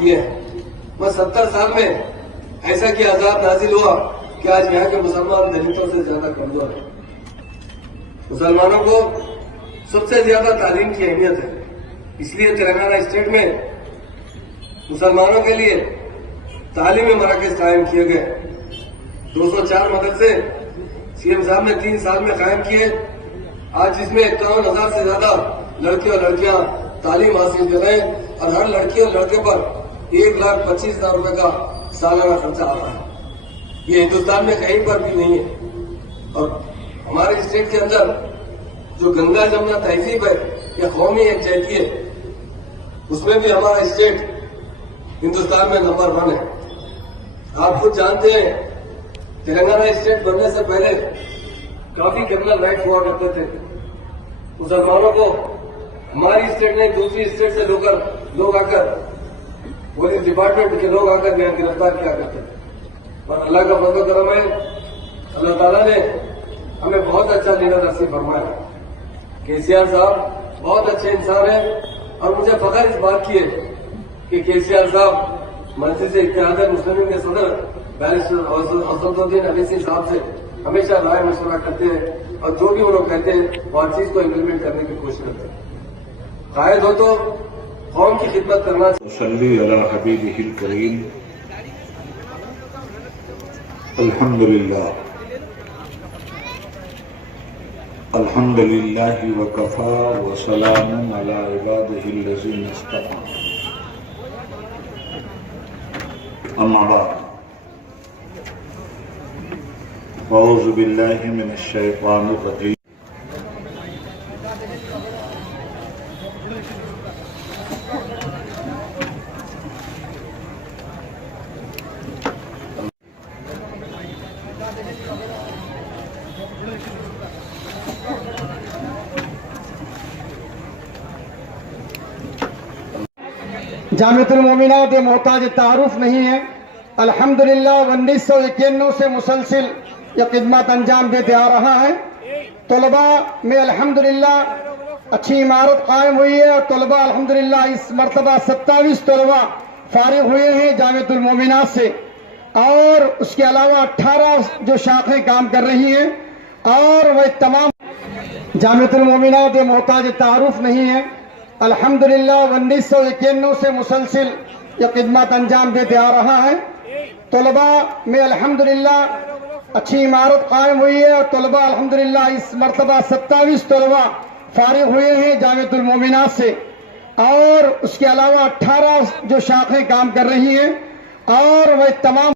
किए हैं। मैं 70 साल में ऐसा कि आजाद नाजिल हुआ कि आज यहाँ के मुसलमान दलितों से ज्यादा कमजोर है। मुसलमानों को सबसे ज्यादा तालीम की अहमियत है, इसलिए तेलंगाना स्टेट में मुसलमानों के लिए तालीमी मराकज कायम किए गए। 204 मदरसे सीएम साहब ने 3 साल में कायम किए। आज जिसमें 51,000 से ज्यादा लड़के और लड़कियां तालीम हासिल कर रहे हैं और हर लड़की और लड़के पर 1,25,000 रुपए का सालाना खर्चा आ रहा है। ये हिंदुस्तान में कहीं पर भी नहीं है। और हमारे स्टेट के अंदर जो गंगा जमुना तहजीब है या कौमी यकजहती है, उसमें भी हमारा स्टेट हिंदुस्तान में नंबर 1 है। आप खुद जानते हैं तेलंगाना स्टेट बनने से पहले काफी क्रिमिनल राइट हुआ करते थे। मुसलमानों को हमारी स्टेट ने दूसरी स्टेट से लोग आकर पुलिस डिपार्टमेंट के लोग आकर यहाँ गिरफ्तार किया करते थे। और अल्लाह का फजल करम है, अल्लाह ताला ने हमें बहुत अच्छा लीडर नसीब फरमाया। केसीआर साहब बहुत अच्छे इंसान हैं और मुझे फख्र इस बात की है कि केसीआर साहब मजलिस-ए-इत्तेहाद मुस्लिमीन के सदर बैरिस्टर असदुद्दीन अवैसी साहब से हमेशा राय मशवरा करते हैं और जो भी वो लोग कहते हैं वो हर चीज को इम्प्लीमेंट करने की कोशिश करते हैं। कायद हो तो कौम की खिदमत करना। सल्ली अला हबीबिहिल करीम। अल्हम्दुलिल्लाह अल्हम्दुलिल्लाहि व कफा व सलामुन अला इबादिहिल्लज़ीना इस्तफ़ा। अम्मा बाद, औज़ु बिल्लाहि मिनश शैतानिर रजीम। जामिअतुल मोमिनात ये मोहताज तारुफ नहीं है। अल्हम्दुलिल्लाह 1991 से मुसलसिल यह खिदमत अंजाम देते आ रहा है। तलबा में अल्हम्दुलिल्लाह अच्छी इमारत कायम हुई है और तलबा अल्हम्दुलिल्लाह इस मरतबा 27 तलबा फारिग हुए हैं जामिअतुल मोमिनात से, और उसके अलावा 18 जो शाखें काम कर रही हैं। और वह तमाम जामिअतुल मोमिनात ये मोहताज तारुफ नहीं है। अल्हम्दुलिल्लाह 1991 से मुसलसिल यह खिदमत अंजाम देते आ रहा है। तलबा में अल्हम्दुलिल्लाह अच्छी इमारत कायम हुई है और तलबा अल्हम्दुलिल्लाह इस मरतबा 27 तलबा फारिग हुए हैं जामिअतुल मोमिनात से, और उसके अलावा 18 जो शाखें काम कर रही हैं। और वह तमाम